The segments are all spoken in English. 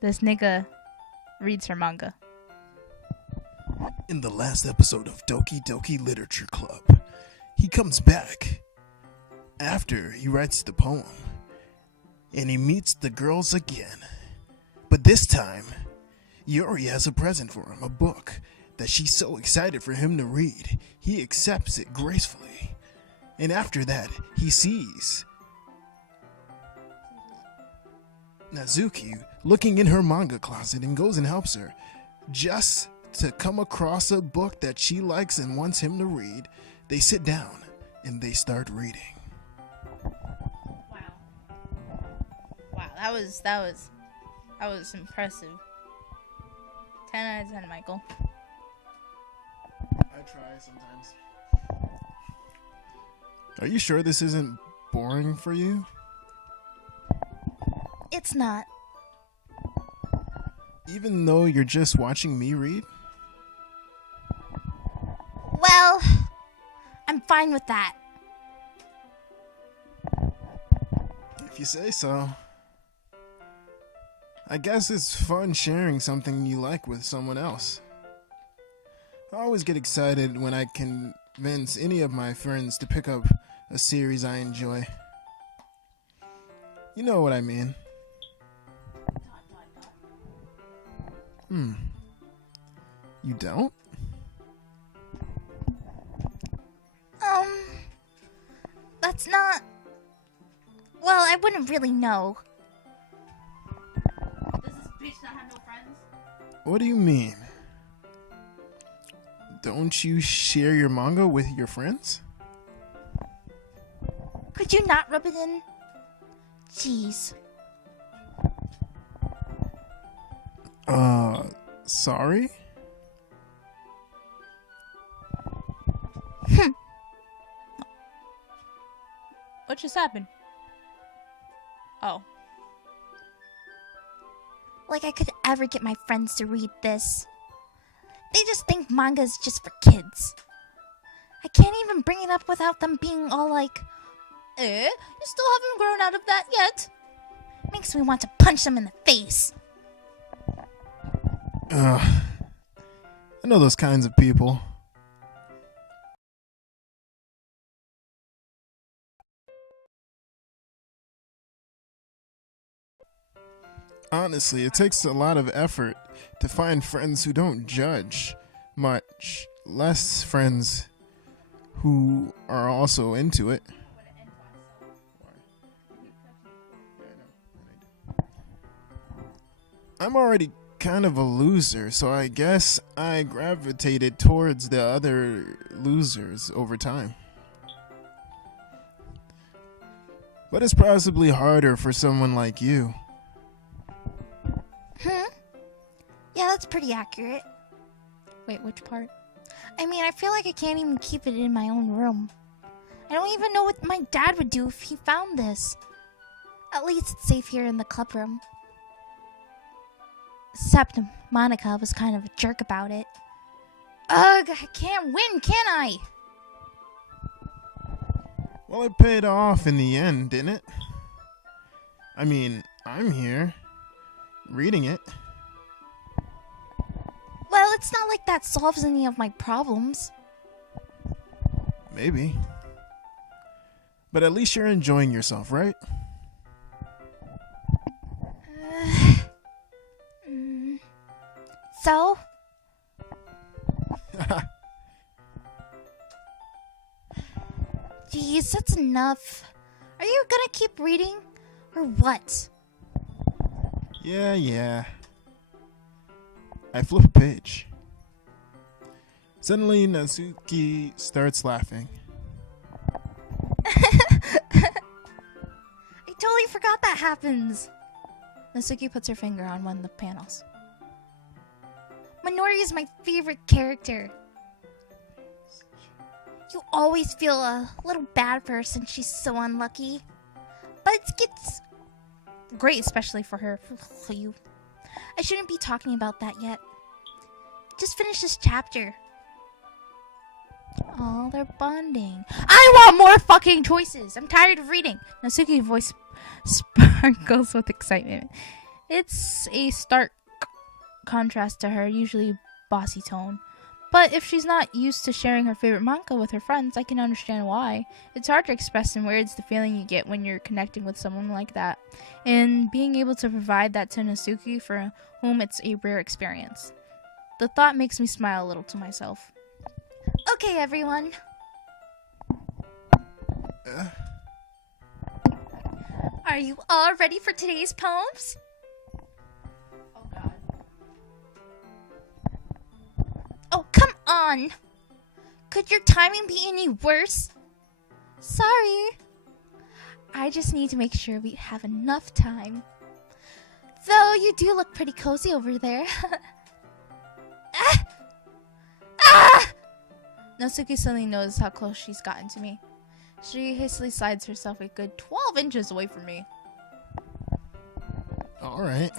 This nigga reads her manga. In the last episode of Doki Doki Literature Club, he comes back after he writes the poem and he meets the girls again. But this time, Yuri has a present for him, a book that she's so excited for him to read. He accepts it gracefully. And after that, he sees Nazuki looking in her manga closet and goes and helps her just to come across a book that she likes and wants him to read. They sit down and they start reading. Wow, that was impressive. 10 out of 10, Michael. I try sometimes. Are you sure this isn't boring for you? It's not. Even though you're just watching me read? Well, I'm fine with that. If you say so. I guess it's fun sharing something you like with someone else. I always get excited when I convince any of my friends to pick up a series I enjoy. You know what I mean. You don't? That's not... Well, I wouldn't really know. Does this bitch not have no friends? What do you mean? Don't you share your manga with your friends? Could you not rub it in? Jeez. Sorry? What just happened? Oh. Like I could ever get my friends to read this. They just think manga is just for kids. I can't even bring it up without them being all like, you still haven't grown out of that yet? Makes me want to punch them in the face. I know those kinds of people. Honestly, it takes a lot of effort to find friends who don't judge, much less friends who are also into it. I'm already kind of a loser, so I guess I gravitated towards the other losers over time. But it's possibly harder for someone like you. Yeah, that's pretty accurate. Wait, which part? I mean, I feel like I can't even keep it in my own room. I don't even know what my dad would do if he found this. At least it's safe here in the club room. Except Monica was kind of a jerk about it. Ugh, I can't win, can I? Well, it paid off in the end, didn't it? I mean, I'm here, reading it. Well, it's not like that solves any of my problems. Maybe. But at least you're enjoying yourself, right? So? Jeez, that's enough. Are you gonna keep reading? Or what? Yeah. I flip a page. Suddenly, Nazuki starts laughing. I totally forgot that happens. Nazuki puts her finger on one of the panels. Minori is my favorite character. You always feel a little bad for her since she's so unlucky. But it gets great, especially for her. For you. I shouldn't be talking about that yet. Just finish this chapter. Oh, they're bonding. I want more fucking choices. I'm tired of reading. Nasuki's voice sparkles with excitement. It's a stark contrast to her usually bossy tone. But if she's not used to sharing her favorite manga with her friends, I can understand why. It's hard to express in words the feeling you get when you're connecting with someone like that, and being able to provide that to Natsuki, for whom it's a rare experience. The thought makes me smile a little to myself. Okay, everyone. Are you all ready for today's poems? Oh, God. Oh, come on! Could your timing be any worse? Sorry. I just need to make sure we have enough time. Though you do look pretty cozy over there. Ah! Ah! Natsuki suddenly noticed how close she's gotten to me. She hastily slides herself a good 12 inches away from me. Alright.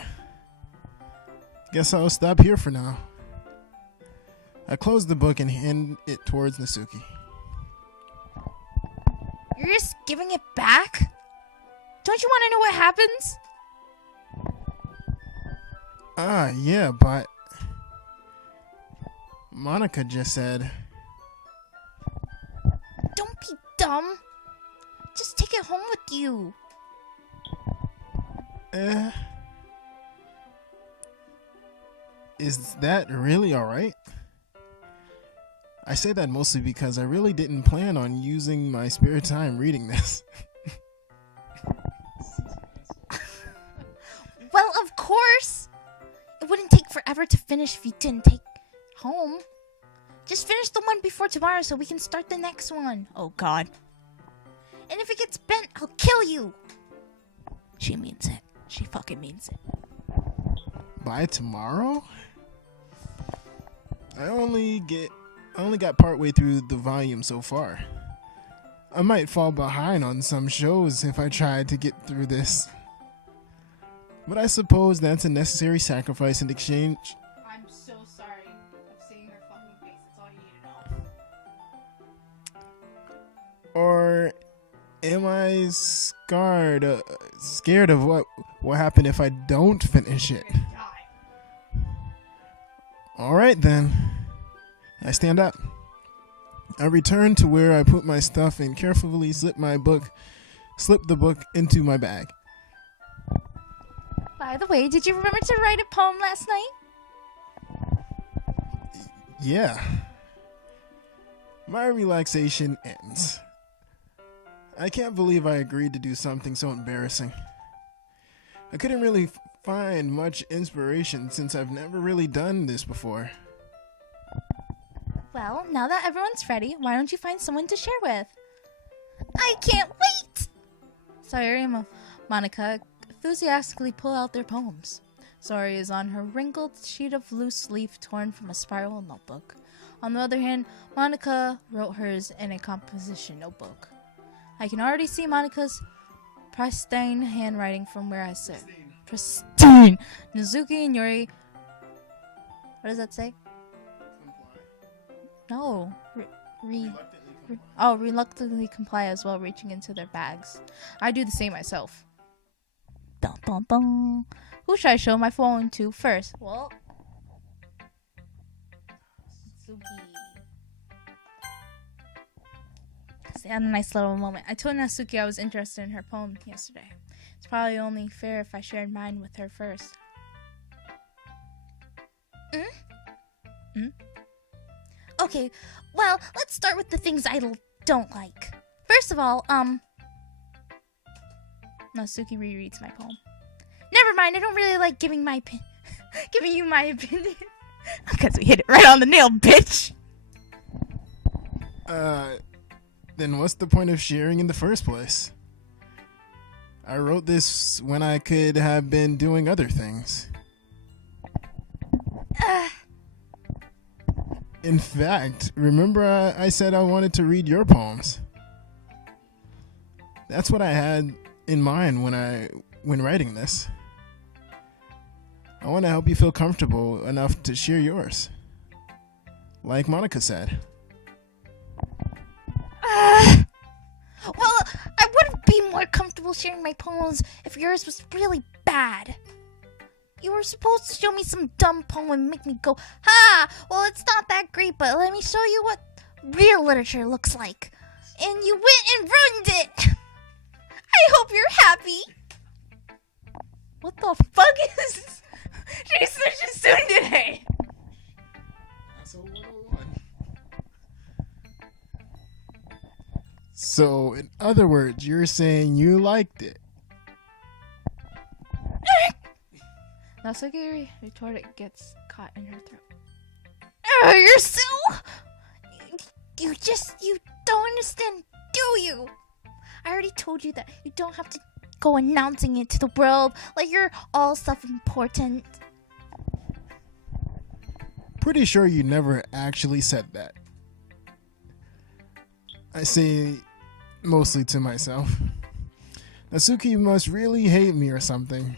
Guess I'll stop here for now. I close the book and hand it towards Natsuki. You're just giving it back? Don't you want to know what happens? Yeah, but Monica just said... Don't be dumb. Just take it home with you. Is that really alright? I say that mostly because I really didn't plan on using my spare time reading this. Well, of course. It wouldn't take forever to finish if you didn't take home. Just finish the one before tomorrow so we can start the next one. Oh, God. And if it gets bent, I'll kill you. She means it. She fucking means it. By tomorrow? I only got partway through the volume so far. I might fall behind on some shows if I tried to get through this. But I suppose that's a necessary sacrifice in exchange. I'm so sorry. I'm seeing her fucking face. That's all you need to know. Or am I scared of what will happen if I don't finish it? Alright then. I stand up. I return to where I put my stuff and carefully slip the book into my bag. By the way, did you remember to write a poem last night? Yeah. My relaxation ends. I can't believe I agreed to do something so embarrassing. I couldn't really find much inspiration since I've never really done this before. Well, now that everyone's ready, why don't you find someone to share with? I can't wait! Sayori and Monica enthusiastically pull out their poems. Sayori is on her wrinkled sheet of loose leaf torn from a spiral notebook. On the other hand, Monica wrote hers in a composition notebook. I can already see Monica's pristine handwriting from where I sit. Pristine! Natsuki and Yuri... What does that say? No. Reluctantly comply as well, reaching into their bags. I do the same myself. Dun, dun, dun. Who should I show my phone to first? Well... Natsuki. They had a nice little moment. I told Natsuki I was interested in her poem yesterday. It's probably only fair if I shared mine with her first. Okay, well, let's start with the things I don't like. First of all, Natsuki rereads my poem. Never mind, I don't really like giving you my opinion. Because we hit it right on the nail, bitch! Then what's the point of sharing in the first place? I wrote this when I could have been doing other things. In fact, remember I said I wanted to read your poems? That's what I had in mind when writing this. I want to help you feel comfortable enough to share yours. Like Monica said. Well, I wouldn't be more comfortable comfortable sharing my poems if yours was really bad. You were supposed to show me some dumb poem and make me go, ha! Well, it's not that great, but let me show you what real literature looks like. And you went and ruined it! I hope you're happy! What the fuck is this? She's such a tsundere! Asshole 101. So, in other words, you're saying you liked it. Nasuke retorted gets caught in her throat. Oh, you're so... You don't understand, do you? I already told you that you don't have to go announcing it to the world like you're all self-important. Pretty sure you never actually said that. I say mostly to myself. Natsuki must really hate me or something.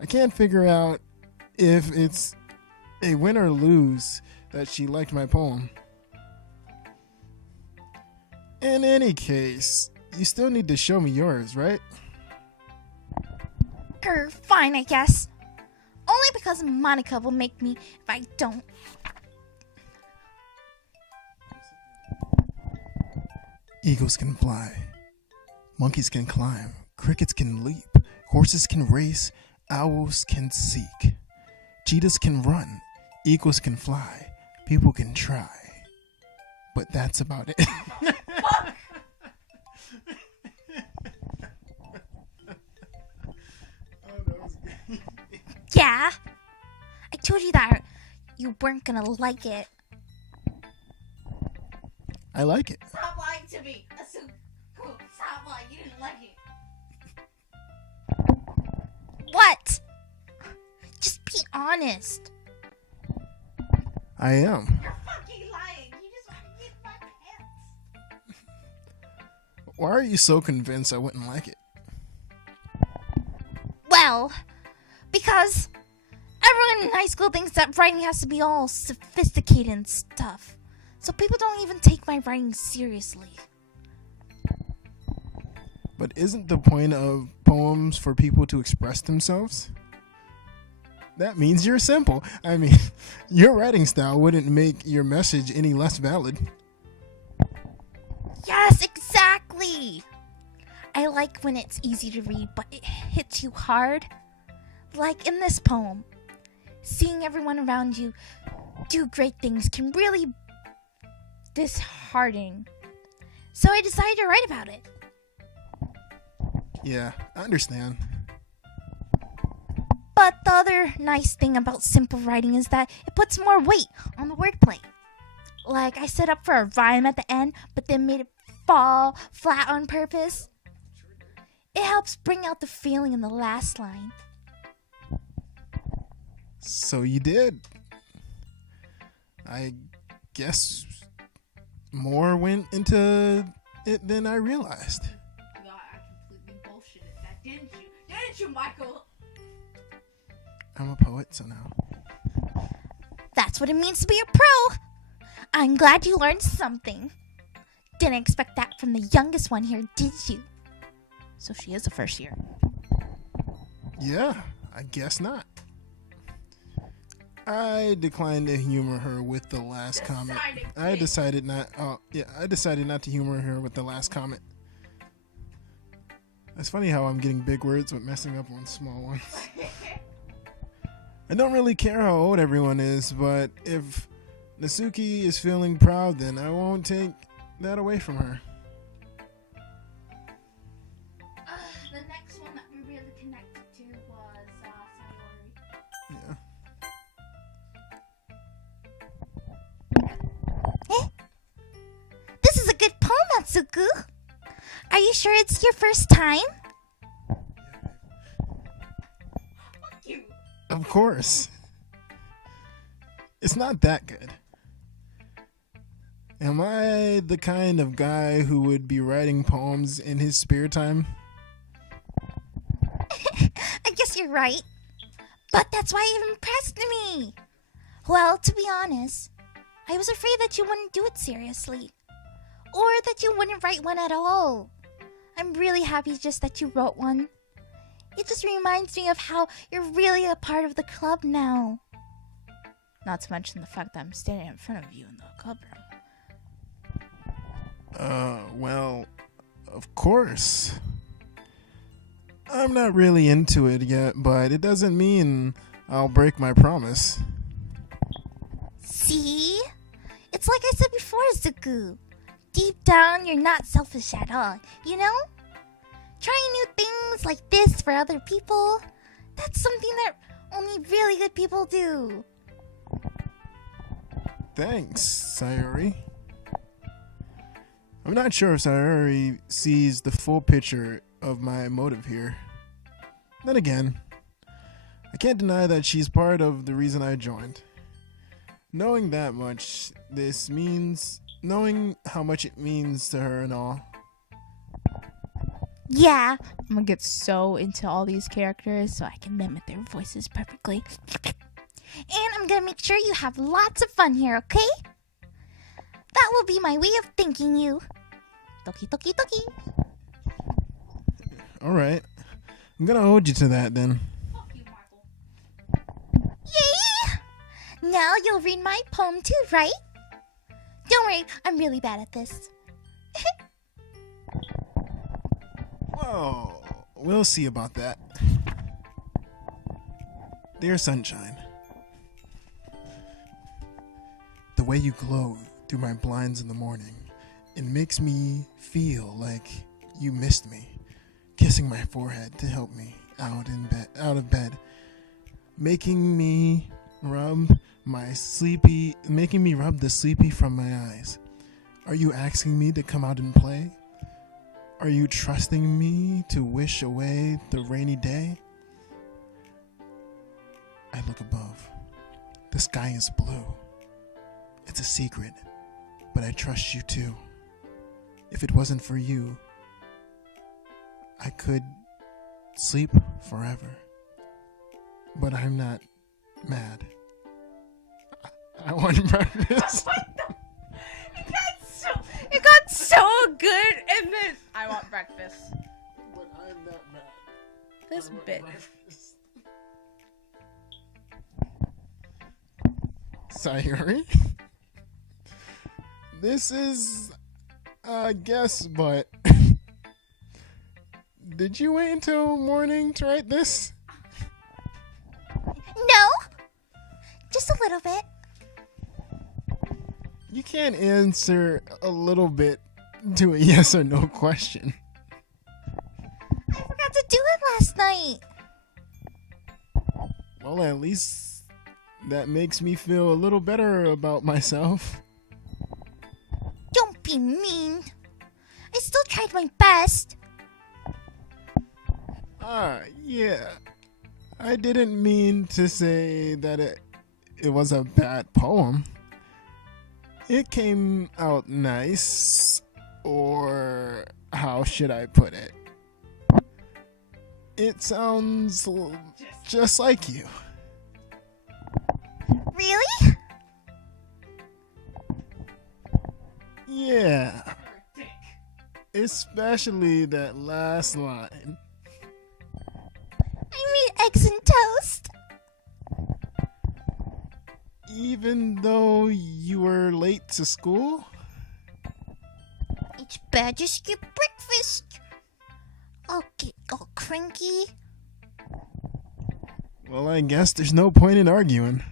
I can't figure out if it's a win or lose that she liked my poem. In any case, you still need to show me yours, right? Fine, I guess. Only because Monica will make me if I don't. Eagles can fly. Monkeys can climb. Crickets can leap. Horses can race. Owls can seek. Cheetahs can run. Eagles can fly. People can try. But that's about it. Yeah? I told you that you weren't gonna like it. I like it. Stop lying to me. That's so cool. Stop lying. You didn't like it. What? Just be honest. I am. You're fucking lying. You just want to get my pants. Why are you so convinced I wouldn't like it? Well, because everyone in high school thinks that writing has to be all sophisticated and stuff. So people don't even take my writing seriously. But isn't the point of poems for people to express themselves? That means you're simple. I mean, your writing style wouldn't make your message any less valid. Yes, exactly. I like when it's easy to read, but it hits you hard. Like in this poem. Seeing everyone around you do great things can really disheartening. So I decided to write about it. Yeah, I understand. But the other nice thing about simple writing is that it puts more weight on the wordplay. Like I set up for a rhyme at the end, but then made it fall flat on purpose. It helps bring out the feeling in the last line. So you did. I guess more went into it than I realized. God, I completely bullshitted that, didn't you? Didn't you, Michael? I'm a poet, so now. That's what it means to be a pro. I'm glad you learned something. Didn't expect that from the youngest one here, did you? So she is a first year. Yeah, I guess not. I declined to humor her with the last comment. I decided not to humor her with the last comment. It's funny how I'm getting big words but messing up on small ones. I don't really care how old everyone is, but if Natsuki is feeling proud, then I won't take that away from her. The next one that we really connected to was Sayori. Yeah. This is a good poem, Natsuku. Are you sure it's your first time? Fuck you. Of course. It's not that good. Am I the kind of guy who would be writing poems in his spare time? I guess you're right. But that's why you impressed me. Well, to be honest, I was afraid that you wouldn't do it seriously. Or that you wouldn't write one at all. I'm really happy just that you wrote one. It just reminds me of how you're really a part of the club now. Not to mention the fact that I'm standing in front of you in the club room. Well, of course. I'm not really into it yet, but it doesn't mean I'll break my promise. See? It's like I said before, Zuku. Deep down, you're not selfish at all, you know? Trying new things like this for other people, that's something that only really good people do. Thanks, Sayori. I'm not sure if Sayori sees the full picture of my motive here. Then again, I can't deny that she's part of the reason I joined. Knowing that much, knowing how much it means to her and all. Yeah, I'm gonna get so into all these characters so I can mimic their voices perfectly. And I'm gonna make sure you have lots of fun here, okay? That will be my way of thanking you. Doki Doki Doki. Alright, I'm gonna hold you to that then. Fuck you, Michael. Yay! Now you'll read my poem too, right? Don't worry, I'm really bad at this. Whoa, we'll see about that. Dear Sunshine, the way you glow through my blinds in the morning, it makes me feel like you missed me. Kissing my forehead to help me out of bed, making me rub the sleepy from my eyes. Are you asking me to come out and play? Are you trusting me to wish away the rainy day? I look above. The sky is blue. It's a secret, but I trust you too. If it wasn't for you, I could sleep forever. But I'm not mad. I want breakfast. It got so good, and then I want breakfast. But I'm not mad. This bit. Sayori? This is a guess, but did you wait until morning to write this? No, just a little bit. You can't answer a little bit to a yes or no question. I forgot to do it last night. Well, at least that makes me feel a little better about myself. Don't be mean. I still tried my best. Yeah. I didn't mean to say that it was a bad poem. It came out nice, or how should I put it? It sounds just like you. Really? Yeah, You're a dick. especially that last line. I made eggs and toast. Even though you were late to school? It's bad to skip breakfast. I'll get all cranky. Well, I guess there's no point in arguing.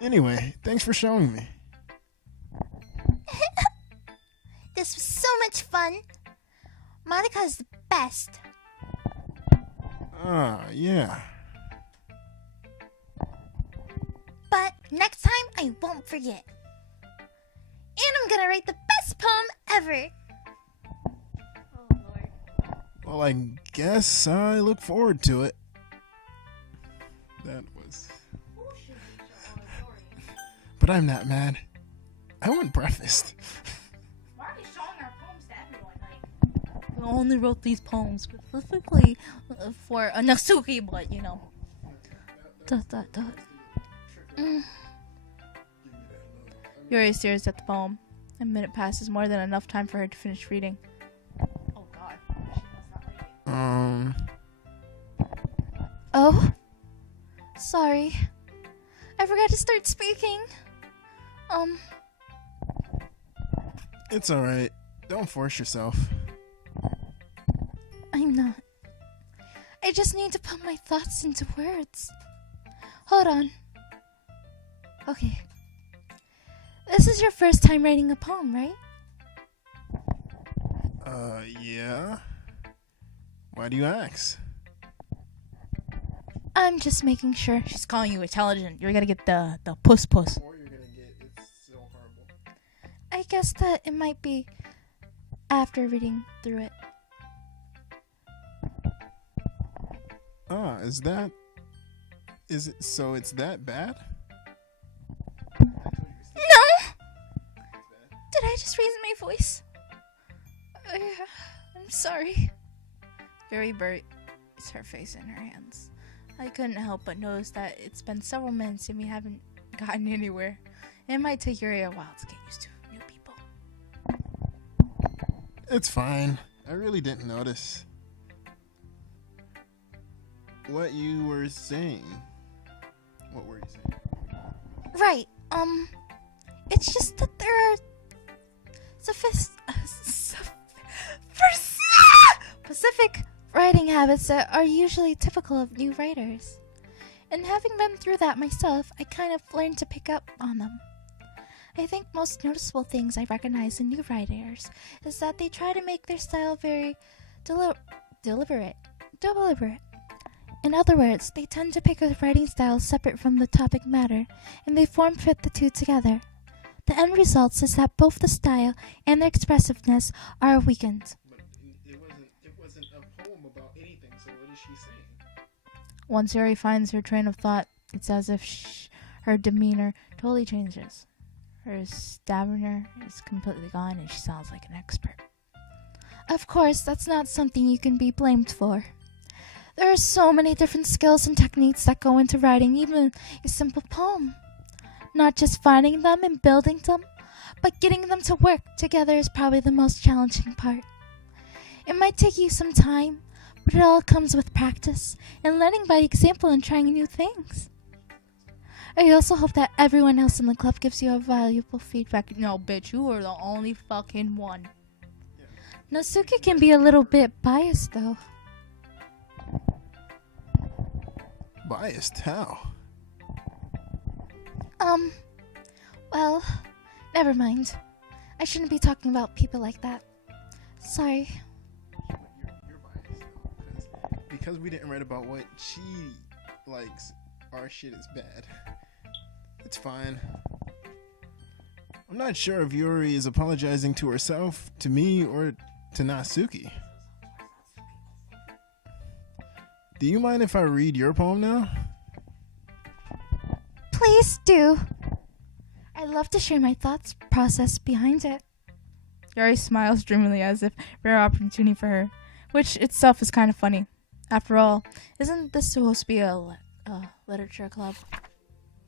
Anyway, thanks for showing me. This was so much fun. Monica's the best. Yeah. But next time I won't forget. And I'm gonna write the best poem ever. Oh, Lord. Well, I guess I look forward to it. That was... Bullshit, Auditorium. But I'm not mad. I want breakfast. Why are we showing our poems to everyone? Like, We only wrote these poems specifically for Natsuki, but you know. You're already stares at the poem. A minute passes, more than enough time for her to finish reading. oh God. Oh? Sorry. I forgot to start speaking. It's alright. Don't force yourself. I'm not. I just need to put my thoughts into words. Hold on. Okay. This is your first time writing a poem, right? Yeah? Why do you ask? I'm just making sure. She's calling you intelligent. You're gonna get the puss. Or you're gonna get it's so horrible. I guess that it might be after reading through it. Is it so it's that bad? No! Did I just raise my voice? I'm sorry. Very burnt is her face in her hands. I couldn't help but notice that it's been several minutes and we haven't gotten anywhere. It might take Yuri a while to get used to new people. It's fine. I really didn't notice. What you were saying. What were you saying? Right, it's just that there are specific writing habits that are usually typical of new writers. And having been through that myself, I kind of learned to pick up on them. I think most noticeable things I recognize in new writers is that they try to make their style very deliberate. In other words, they tend to pick a writing style separate from the topic matter, and they form-fit the two together. The end result is that both the style and the expressiveness are weakened. But it wasn't a poem about anything, so what is she saying? Once Yuri finds her train of thought, it's as if her demeanor totally changes. Her stamina is completely gone and she sounds like an expert. Of course, that's not something you can be blamed for. There are so many different skills and techniques that go into writing even a simple poem. Not just finding them and building them, but getting them to work together is probably the most challenging part. It might take you some time, but it all comes with practice and learning by example and trying new things. I also hope that everyone else in the club gives you a valuable feedback. No, bitch, you are the only fucking one. Nosuke can be a little bit biased though. Biased? How? Well, never mind. I shouldn't be talking about people like that. Sorry. You're biased. Because we didn't write about what she likes, our shit is bad. It's fine. I'm not sure if Yuri is apologizing to herself, to me, or to Natsuki. Do you mind if I read your poem now? Please do. I love to share my thoughts process behind it. Yuri smiles dreamily as if rare opportunity for her, which itself is kind of funny. After all, isn't this supposed to be a literature club?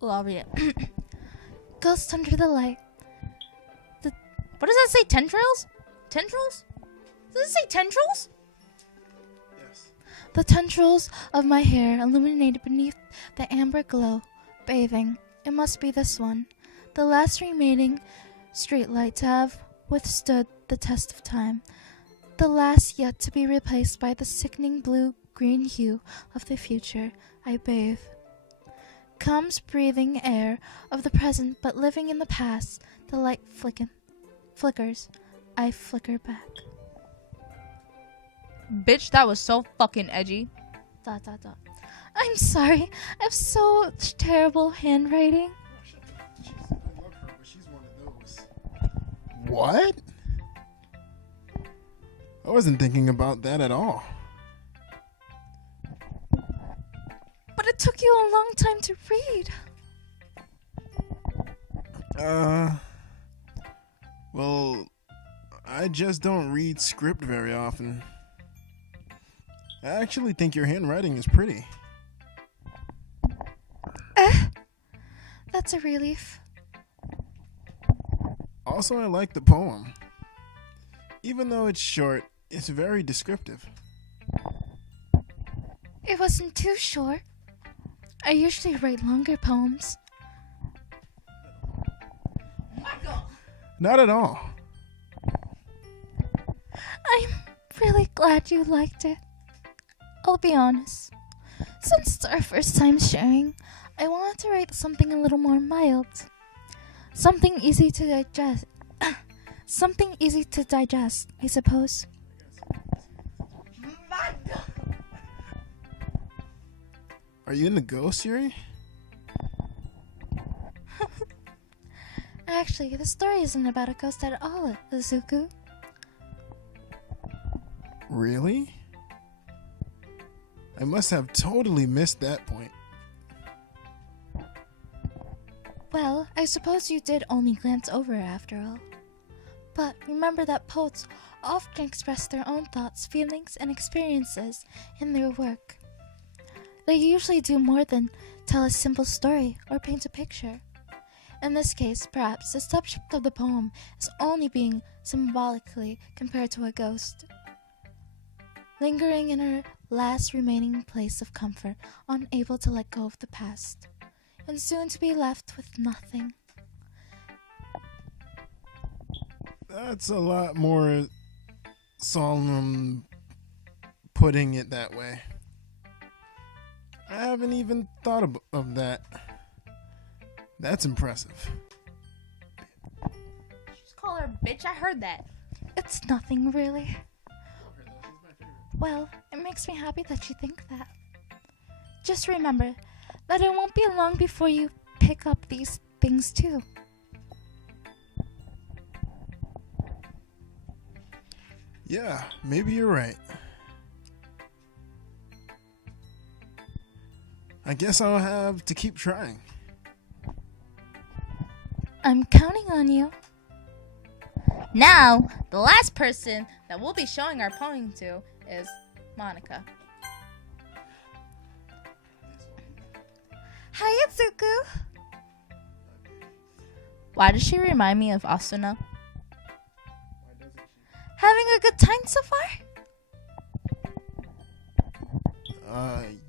Well, I'll read it. Ghost under the light. What does that say? Tendrils? Tendrils? Does it say tendrils? Yes. The tendrils of my hair illuminated beneath the amber glow, bathing. It must be this one, the last remaining streetlight to have withstood the test of time, the last yet to be replaced by the sickening blue-green hue of the future. I bathe. Comes breathing air of the present, but living in the past. The light flickers. I flicker back. Bitch, that was so fucking edgy. ... I'm sorry. I have such terrible handwriting. I love her, but she's one of those. What? I wasn't thinking about that at all. But it took you a long time to read. Well, I just don't read script very often. I actually think your handwriting is pretty. That's a relief. Also, I like the poem. Even though it's short, it's very descriptive. It wasn't too sure. I usually write longer poems. Michael! Not at all. I'm really glad you liked it. I'll be honest. Since it's our first time sharing, I wanted to write something a little more mild. Something easy to digest. Something easy to digest, I suppose. Michael! Are you into ghosts, Yuri? Actually, the story isn't about a ghost at all, Izuku. Really? I must have totally missed that point. Well, I suppose you did only glance over it after all. But remember that poets often express their own thoughts, feelings, and experiences in their work. They usually do more than tell a simple story or paint a picture. In this case, perhaps the subject of the poem is only being symbolically compared to a ghost, lingering in her last remaining place of comfort, unable to let go of the past, and soon to be left with nothing. That's a lot more solemn putting it that way. I haven't even thought of that. That's impressive. Just call her a bitch. I heard that. It's nothing, really. Well, it makes me happy that you think that. Just remember that it won't be long before you pick up these things too. Yeah, maybe you're right. I guess I'll have to keep trying. I'm counting on you. Now, the last person that we'll be showing our poem to is Monica. Hi, Izuku. Why does she remind me of Asuna? Having a good time so far?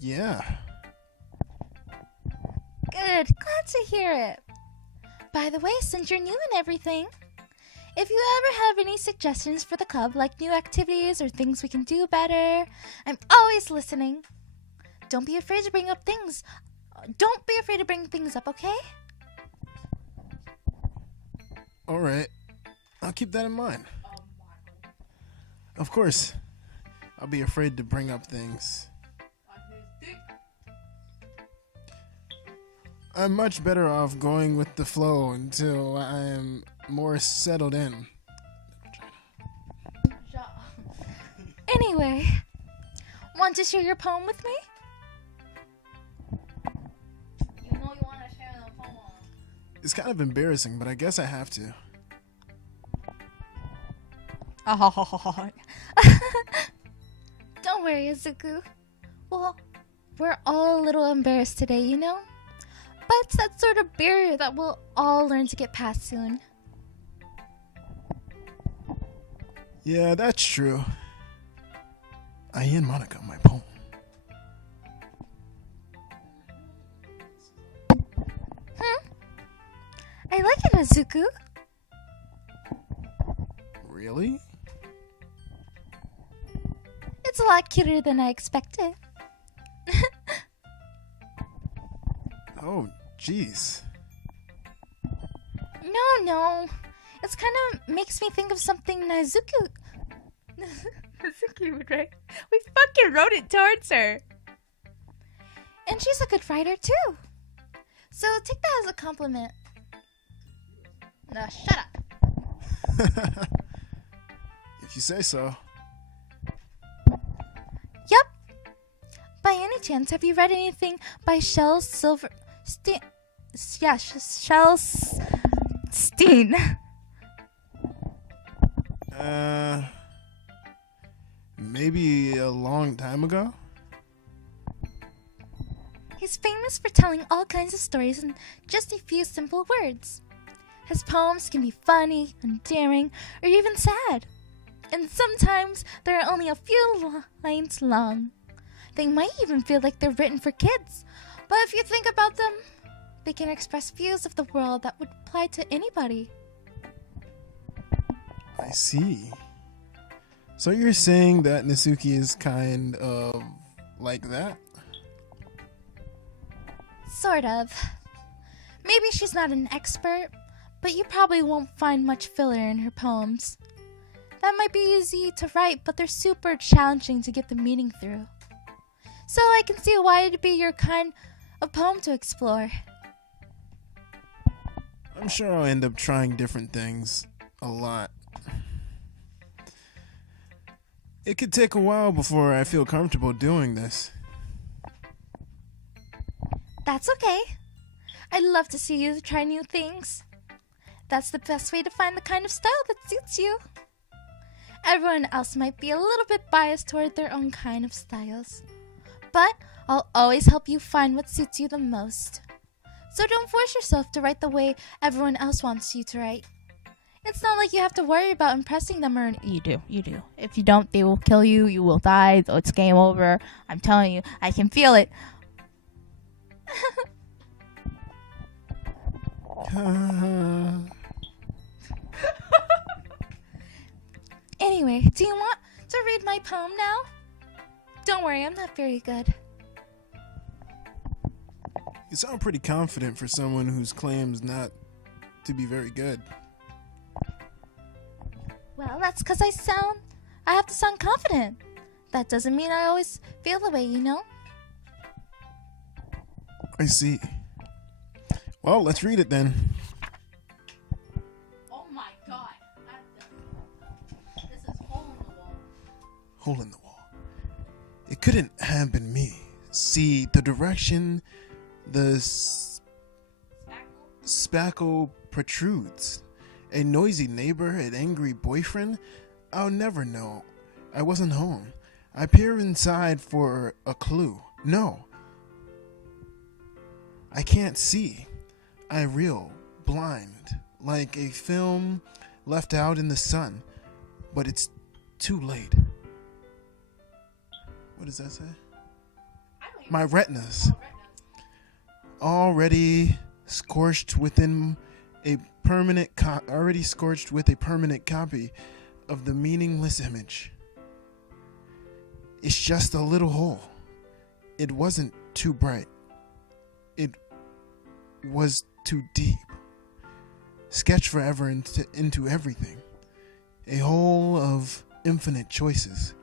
Yeah. Good. Glad to hear it. By the way, since you're new and everything, if you ever have any suggestions for the club, like new activities or things we can do better, I'm always listening. Don't be afraid to bring up things. Don't be afraid to bring things up, okay? Alright. I'll keep that in mind. Of course. I'll be afraid to bring up things. I'm much better off going with the flow until I am more settled in. Anyway, want to share your poem with me? You know you want to share the poem. It's kind of embarrassing, but I guess I have to. Don't worry, Izuku. Well, we're all a little embarrassed today, you know? But it's that sort of barrier that we'll all learn to get past soon. Yeah, that's true. I and Monica, my poem. I like it, Izuku. Really? It's a lot cuter than I expected. Oh, jeez. No. It's kind of makes me think of something Nizuku. Nizuki would write. We fucking wrote it towards her. And she's a good writer, too. So take that as a compliment. No, shut up. If you say so. Yup. By any chance, have you read anything by Shel Silverstein? Yeah, Shel Steen. Maybe a long time ago? He's famous for telling all kinds of stories in just a few simple words. His poems can be funny, endearing, or even sad. And sometimes they're only a few lines long. They might even feel like they're written for kids. But if you think about them, they can express views of the world that would apply to anybody. I see. So you're saying that Nasuki is kind of like that? Sort of. Maybe she's not an expert, but you probably won't find much filler in her poems. That might be easy to write, but they're super challenging to get the meaning through. So I can see why it'd be your kind of poem to explore. I'm sure I'll end up trying different things a lot. It could take a while before I feel comfortable doing this. That's okay. I'd love to see you try new things. That's the best way to find the kind of style that suits you. Everyone else might be a little bit biased toward their own kind of styles, but I'll always help you find what suits you the most. So don't force yourself to write the way everyone else wants you to write. It's not like you have to worry about impressing them or You do. If you don't, they will kill you. You will die. So it's game over. I'm telling you, I can feel it. Anyway, do you want to read my poem now? Don't worry, I'm not very good. You sound pretty confident for someone whose claims not to be very good. Well, that's because I have to sound confident. That doesn't mean I always feel the way, you know? I see. Well, let's read it then. Oh my god. This is hole in the wall. Hole in the wall. It couldn't have been me. See, the direction the spackle protrudes. A noisy neighbor, an angry boyfriend? I'll never know. I wasn't home. I peer inside for a clue. No. I can't see. I reel, blind, like a film left out in the sun. But it's too late. What does that say? My retinas. Already scorched within a permanent already scorched with a permanent copy of the meaningless image. It's just a little hole. It wasn't too bright. It was too deep. Sketched forever into everything. A hole of infinite choices.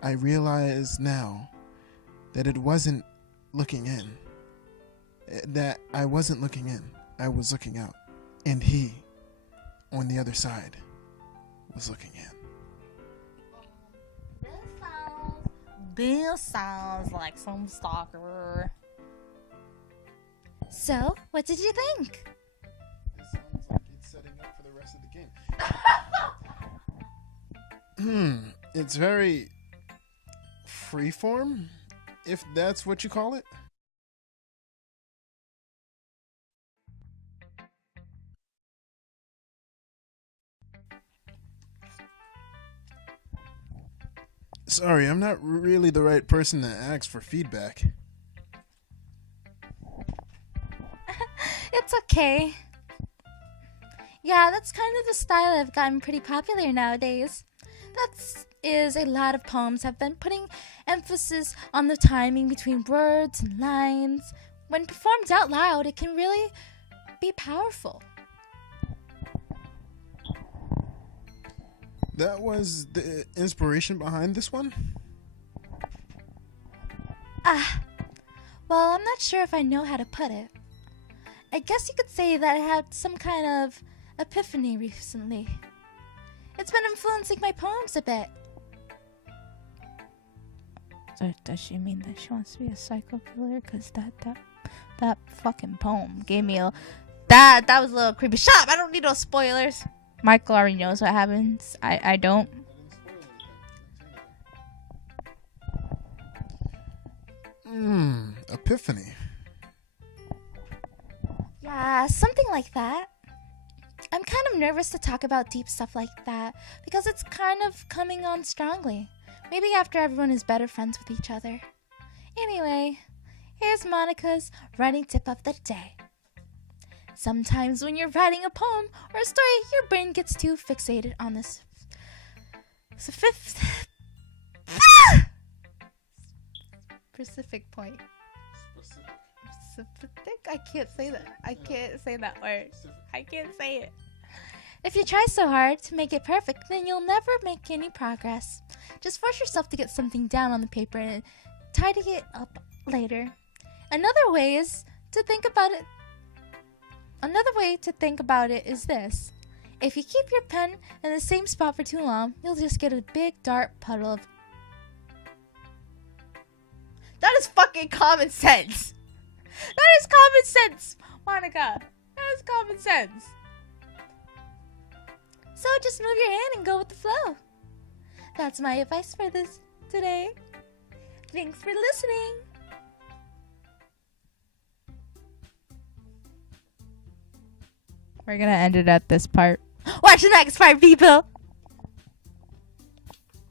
I realize now that it wasn't looking in. That I wasn't looking in. I was looking out. And he, on the other side, was looking in. This sounds like some stalker. So, what did you think? It sounds like it's setting up for the rest of the game. It's very freeform, if that's what you call it. Sorry, I'm not really the right person to ask for feedback. It's okay. Yeah, that's kind of the style I've gotten pretty popular nowadays. Is a lot of poems have been putting emphasis on the timing between words and lines. When performed out loud, it can really be powerful. That was the inspiration behind this one? Well, I'm not sure if I know how to put it. I guess you could say that I had some kind of epiphany recently. It's been influencing my poems a bit. So does she mean that she wants to be a psycho killer? Cause that fucking poem gave me that was a little creepy. Shut up! I don't need no spoilers. Michael already knows what happens. I don't. Epiphany. Yeah, something like that. I'm kind of nervous to talk about deep stuff like that because it's kind of coming on strongly. Maybe after everyone is better friends with each other. Anyway, here's Monica's writing tip of the day. Sometimes when you're writing a poem or a story, your brain gets too fixated on this specific point. Specific? I can't say that. I can't say that word. I can't say it. If you try so hard to make it perfect, then you'll never make any progress. Just force yourself to get something down on the paper and tidy it up later. Another way to think about it is this. If you keep your pen in the same spot for too long, you'll just get a big dark puddle of... That is fucking common sense. That is common sense, Monica. That is common sense. So just move your hand and go with the flow. That's my advice for this today. Thanks for listening. We're gonna end it at this part. Watch the next part, people.